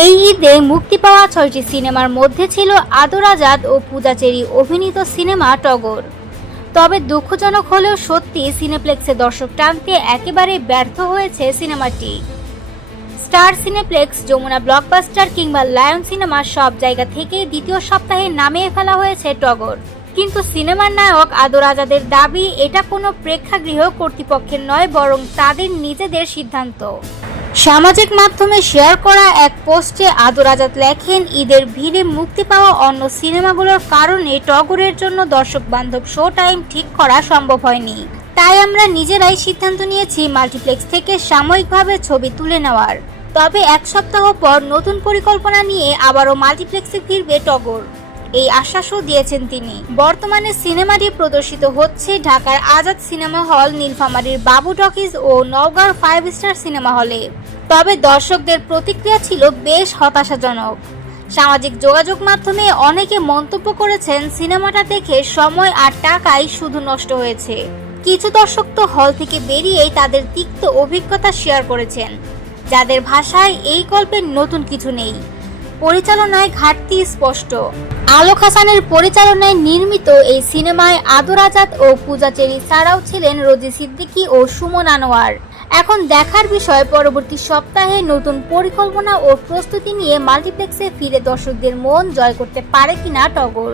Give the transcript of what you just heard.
এই ঈদে মুক্তি পাওয়া ছয়টি সিনেমার মধ্যে ছিল আদর আজাদ ও পূজাচেরি অভিনীত সিনেমা টগর। তবে দুঃখজনক হলেও সত্যি সিনেপ্লেক্সে দর্শক টানতে একেবারে ব্যর্থ হয়েছে সিনেমাটি। স্টার সিনেপ্লেক্স, যমুনা ব্লকবাস্টার কিংবা লায়ন সিনেমা সব জায়গা থেকে দ্বিতীয় সপ্তাহে নামিয়ে ফেলা হয়েছে টগর। কিন্তু সিনেমার নায়ক আদর আজাদের দাবি, এটা কোনো প্রেক্ষাগৃহ কর্তৃপক্ষের নয়, বরং তাদের নিজেদের সিদ্ধান্ত। সামাজিক মাধ্যমে শেয়ার করা এক পোস্টে আদর আজাদ লেখেন, ঈদের ভিড়ে মুক্তি পাওয়া অন্য সিনেমাগুলোর কারণে টগরের জন্য দর্শক বান্ধব শো টাইম ঠিক করা সম্ভব হয়নি। তাই আমরা নিজেরাই সিদ্ধান্ত নিয়েছি মাল্টিপ্লেক্স থেকে সাময়িকভাবে ছবি তুলে নেওয়ার। তবে এক সপ্তাহ পর নতুন পরিকল্পনা নিয়ে আবারও মাল্টিপ্লেক্সে ফিরবে টগর। এই আশ্বাসও দিয়েছেন তিনি। বর্তমানে সিনেমাটি প্রদর্শিত হচ্ছে ঢাকার আজাদ সিনেমা হল, নীলফামারীর বাবু টকিজ ও নওগাঁর ফাইভ স্টার সিনেমা হলে। তবে দর্শকদের প্রতিক্রিয়া ছিল বেশ হতাশাজনক। সামাজিক যোগাযোগ মাধ্যমে অনেকে মন্তব্য করেছেন, সিনেমাটা দেখে সময় আর টাকাই শুধু নষ্ট হয়েছে। কিছু দর্শক তো হল থেকে বেরিয়েই তাদের তিক্ত অভিজ্ঞতা শেয়ার করেছেন, যাদের ভাষায় এই গল্পের নতুন কিছু নেই। পরিচালনায় ঘাটতি স্পষ্ট। আলোক হাসানের পরিচালনায় নির্মিত এই সিনেমায় আদর আজাদ ও পূজা চেরি ছাড়াও ছিলেন রোজি সিদ্দিকী ও সুমন আনোয়ার। এখন দেখার বিষয়, পরবর্তী সপ্তাহে নতুন পরিকল্পনা ও প্রস্তুতি নিয়ে মাল্টিপ্লেক্সে ফিরে দর্শকদের মন জয় করতে পারে কিনা টগর।